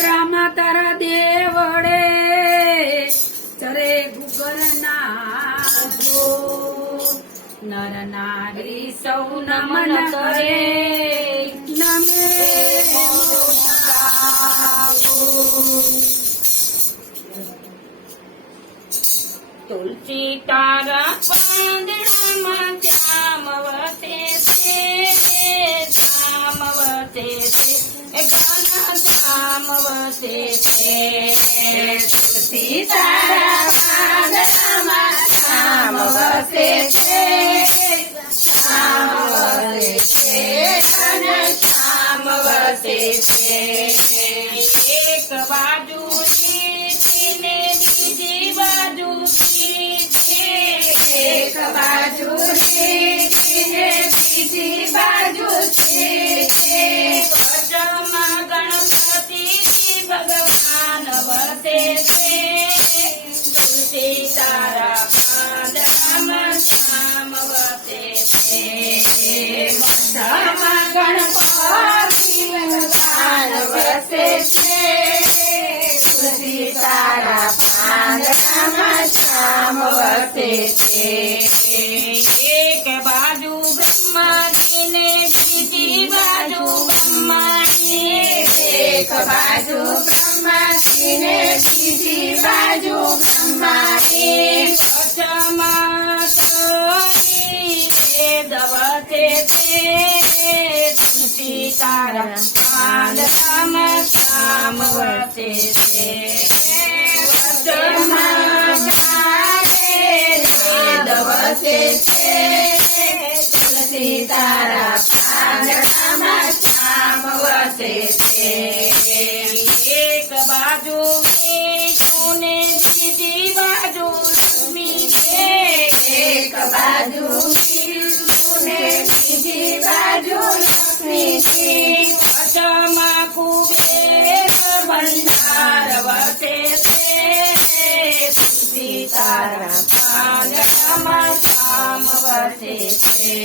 રામા તારા દેવડે ચરે ગુગલ નાજો નર નારી સૌ નમન કરે નમે તુલસી તારા પાંદડામાં શ્યામ વસે છે શ્યામ વસે છે ઘન શ્યામ વસે છે તુલસી તારા પાંદડામાં શ્યામ વસે છે શ્યામ વસે છે ઘન શ્યામ વસે છે એક બાજુ ને બીજી બાજુ એક બાજુ ને બીજી બાજુ છે વચમાં ગણપતિ ભગવાન વસે છે તુલસી તારા પાંદડામાં શ્યામ વસે છે વચમાં ગણપતિ ભગવાન વસે છે તુલસી તારા પાંદડામાં શ્યામ વસે છે એક બાજુ બ્રહ્માજી ને બીજી બાજુ બ્રહ્માજી એક બાજુ બ્રહ્માજી ને બીજી બાજુ બ્રહ્માજી વચમાં દવસે છે તુલસી તારા પાંદડામાં શ્યામ વસે છે દવસે છે તુલસી તારા પાંદડામાં શ્યામ વસે છે એક બાજુ વિષ્ણુ ને બીજી બાજુ લક્ષ્મી છે એક બાજુ વિષ્ણુ ને બીજી બાજુ લક્ષ્મી છે વચમાં કુબેર ભંડાર વસે છે તુલસી તારા પાંદડામાં શ્યામ વસે છે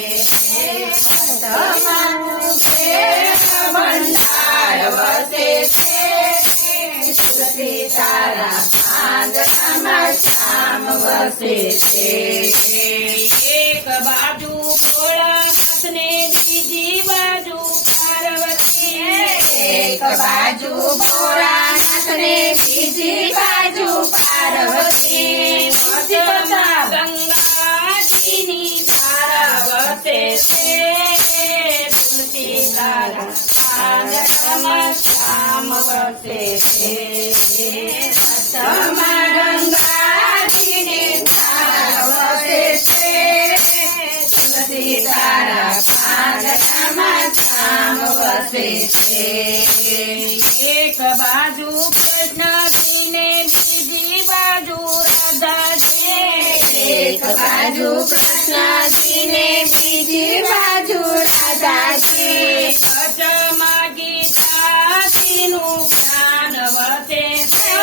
વચમાં કુબેર ભંડાર વસે છે તુલસી તારા પાંદડામાં શ્યામ વસે છે એક બાજુ ભોળાનાથ ને બીજી બાજુ પાર્વતી એક બાજુ ભોળાનાથ ને બીજી બાજુ પાર્વતી ગંગાજીની ધારા વસે છે તુલસી તારા પાંદડામાં શ્યામ વસે છે વચમાં ગંગાજીની ધારા વસે છે તુલસી તારા પાંદડામાં શ્યામ વસે છે એક બાજુ કૃષ્ણજી ને બીજી બાજુ રાધાજી એક બાજુ કૃષ્ણજી ને બીજી બાજુ રાધાજી વચમાં ગીતાજીનું જ્ઞાન વસે છે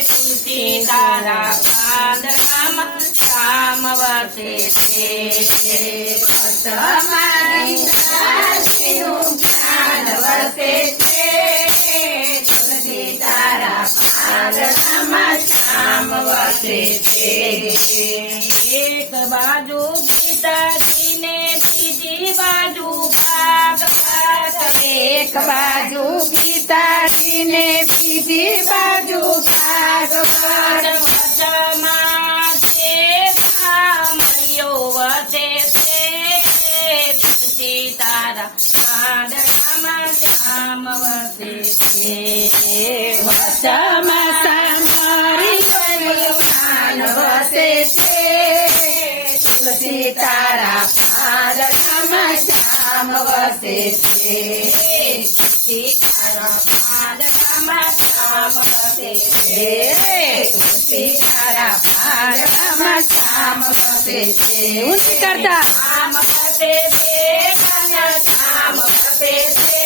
તુલસી તારા પાંદડામાં શ્યામ વસે છે વચમાં ગીતાજીનું જ્ઞાન વસે છે તુલસી તારા પાંદડામાં શ્યામ વસે છે એક બાજુ ગીતાજી ને બીજી બાજુ ભાગવત એક બાજુ ગીતાજી ને બીજી બાજુ ભાગવત વચમાં મળ્યો વસે છે તુલસી તારા પાંદડામાં શ્યામ વસે છે વચમાં સામરી વસે છે તુલસી તારા પાંદડામાં શ્યામ વસે છે તુલસી તારા પાંદડામાં શ્યામ વસે છે તુલસી તારા પાંદડામાં શ્યામ વસે છે ઊંચી કરતા શ્યામ વસે છે શ્યામ વસે છે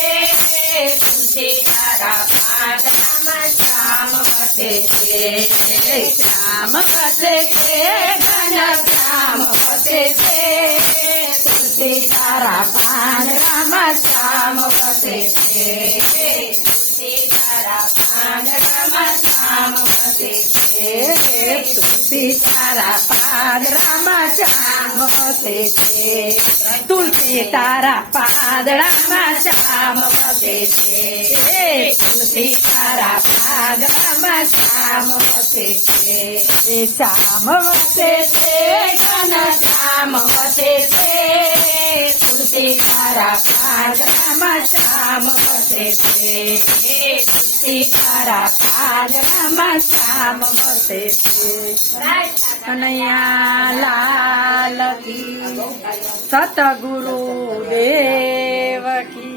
તુલસી તારા પાંદડામાં શ્યામ વસે છે શ્યામ વસે છે ઘન શ્યામ વસે છે તુલસી તારા પાંદડામાં શ્યામ શ્યામ વસે છે તુલસી તારા પાંદડામાં શ્યામ વસે છે તુલસી તારા પાંદડામાં શ્યામ વસે છે તુલસી તારા પાંદડામાં શ્યામ વસે છે તુલસી તારા પાંદડામાં શ્યામ વસે છે શ્યામ વસે છે ઘન શ્યામ વસે છે તુલસી તારા પાંદડામાં શ્યામ વસે છે તુલસી તારા પાંદડામાં શ્યામ વસે છે કનૈયા લાલ કી સતગુરુ દેવ કી